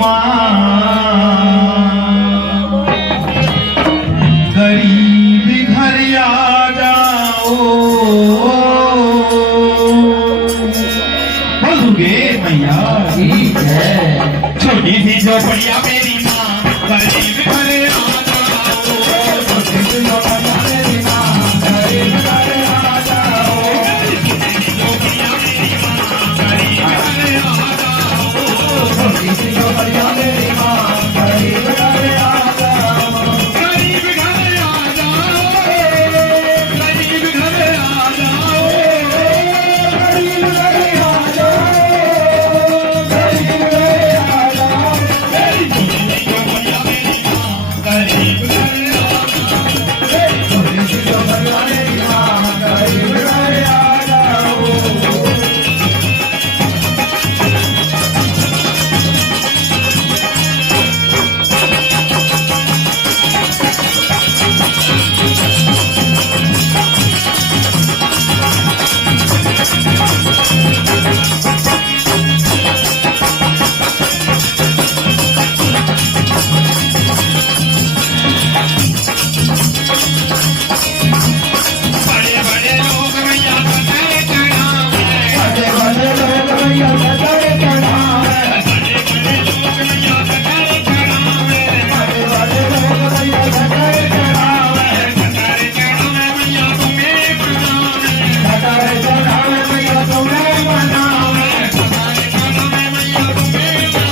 माँ गरीब घर आ जाओ बोलोगे मैया ठीक है छोटी सी झोपड़िया मेरी माँ गरीब घर आ जाओ छोटी सी झोपड़िया मेरी माँ गरीब घर आ जाओ झोपड़िया मेरी माँ गरीब घर आ जाओ छोटी सी झोपड़िया मेरी माँ गरीब घर आ जाओ गरीब घर आ जाओ गरीब घर आ जाओ गरीब घर आ जाओ गरीब घर आ जाओ मेरी छोटी सी झोपड़िया मेरी माँ गरीब घर आ जाओ छोटी सी झोपड़िया मेरी माँ गरीब घर आ जाओ बड़े बड़े लोग मैया कटाए चढ़ावे बड़े बड़े लोग मैया कटाए चढ़ावे बड़े बड़े लोग मैया कटाए चढ़ावे बड़े बड़े लोग मैया कटाए चढ़ावे कटाए चढ़ावे मैया तुम्हें बनावे कटाए चढ़ावे मैया तुम्हें बनावे कटाए चढ़ावे मैया तुम्हें बनावे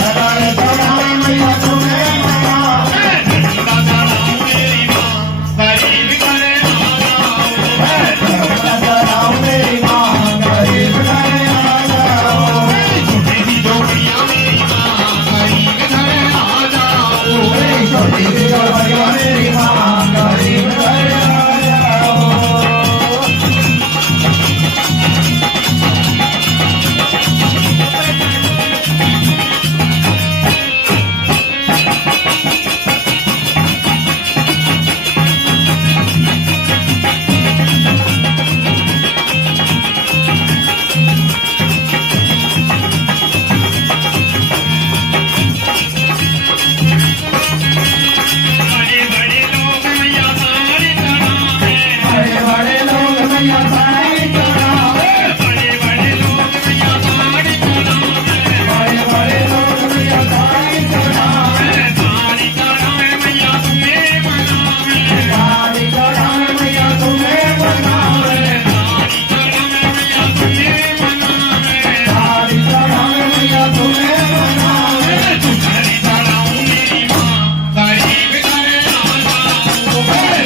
कटाए चढ़ावे मैया तुम्हें बनावे झंडा चढ़ाओ मेरी माँ गरीब घर आ जाओ झंडा चढ़ाओ मेरी माँ गरीब घर आ जाओ छोटी सी झोपड़िया मेरी माँ गरीब घर आ जाओ छोटी सी झोपड़िया मेरी माँ गरीब घर आ जाओ बड़े बड़े लोग मैया साड़ी चढ़ावे बड़े बड़े लोग मैया साड़ी चढ़ावे बड़े बड़े लोग मैया साड़ी चढ़ावे बड़े बड़े लोग मैया साड़ी चढ़ावे साड़ी चढ़ावे मैया तुम्हें बनावे साड़ी चढ़ावे मैया तुम्हें बनावे साड़ी चढ़ावे मैया तुम्हें बनावे साड़ी चढ़ावे मैया तुम्हें बनावे तुम्हारी चढ़ाऊं मेरी माँ गरीब घर आ जाओ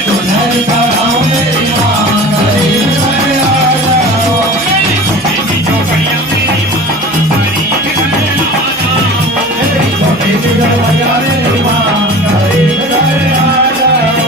तुम्हारी चढ़ाऊं मेरी माँ गरीब घर आ जाओ मेरी छोटी सी झोपड़िया मेरी माँ गरीब घर आ जाओ मेरी छोटी सी झोपड़िया मेरी माँ गरीब घर आ जाओ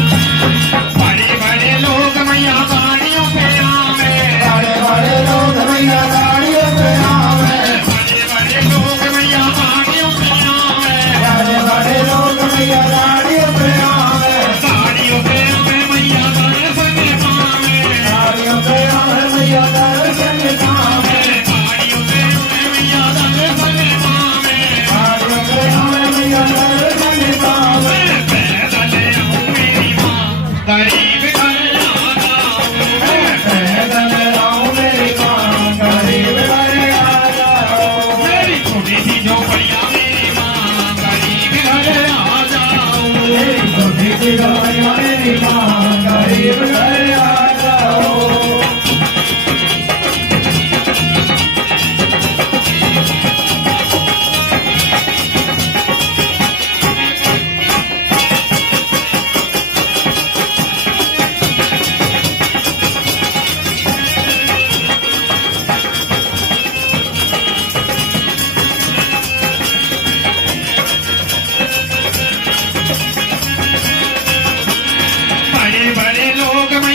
बड़े बड़े लोग मैया गाड़ियों पे आवे बड़े बड़े लोग मैया गाड़ियों पे आवे बड़े बड़े लोग मैया गाड़ियों पे आवे बड़े बड़े लोग मैया गाड़ियों पे आवे गाड़ियों पे आवे मैया दर्शन पावे गाड़ियों पे आवे मैया दर्शन पावे गाड़ियों पे आवे मैया दर्शन पावे गाड़ियों पे आवे मैया दर्शन पावे पैदल आऊं मेरी माँ गरीब घर आ जाओ पैदल आऊं मेरी माँ गरीब घर आ जाओ मेरी छोटी सी झोपड़िया मेरी माँ गरीब घर आ जाओ मेरी छोटी सी झोपड़िया मेरी माँ गरीब घर आ जाओ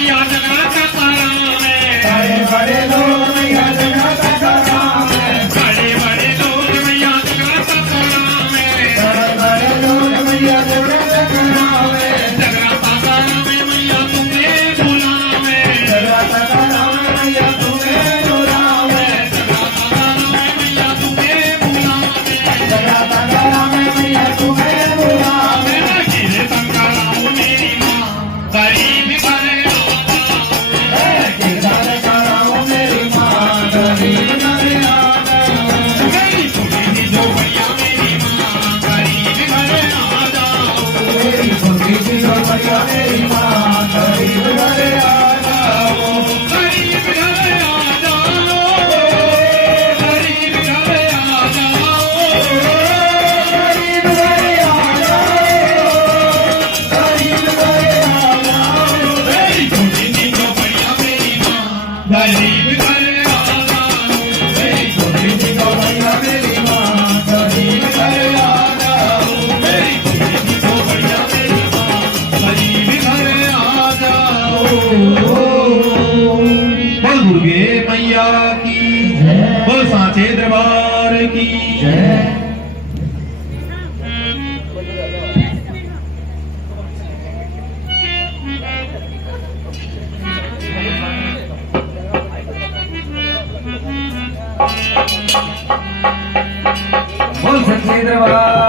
मैया जगराता करावे बड़े बड़े लोग मैया जगराता करावे बड़े बड़े लोग मैया जगराता करावे बड़े बड़े लोग मैया जगराता करावे जगराता करावे मैया तुम्हें बुलावे जगराता करावे मैया तुम्हें बुलावे जगराता करावे मैया तुम्हें बुलावे जगराता करावे मैया तुम्हें बुलावे कीर्तन कराओ मेरी माँ गरीब घर कीर्तन कराओ मेरी माँ गरीब घर आ जाओ मेरी पुरी जो भैया मेरी माँ गरीब घर आ जाओ मेरी खुशी की जो भैया मेरी माँ गरीब घर आ जाओ गरीब घर आ जाओ गरीब घर आ जाओ गरीब घर आ जाओ गरीब घर आ जाओ मेरी पुरी जो भैया मेरी माँ गरीब घर आ जाओ मेरी खुशी की जो भैया मेरी माँ गरीब घर आ जाओ मेरी पुरी जो भैया मेरी माँ गरीब घर आ जाओ बोल दुर्गे मैया की बोल सांचे दरबार की जय बोल सच्चे दरबार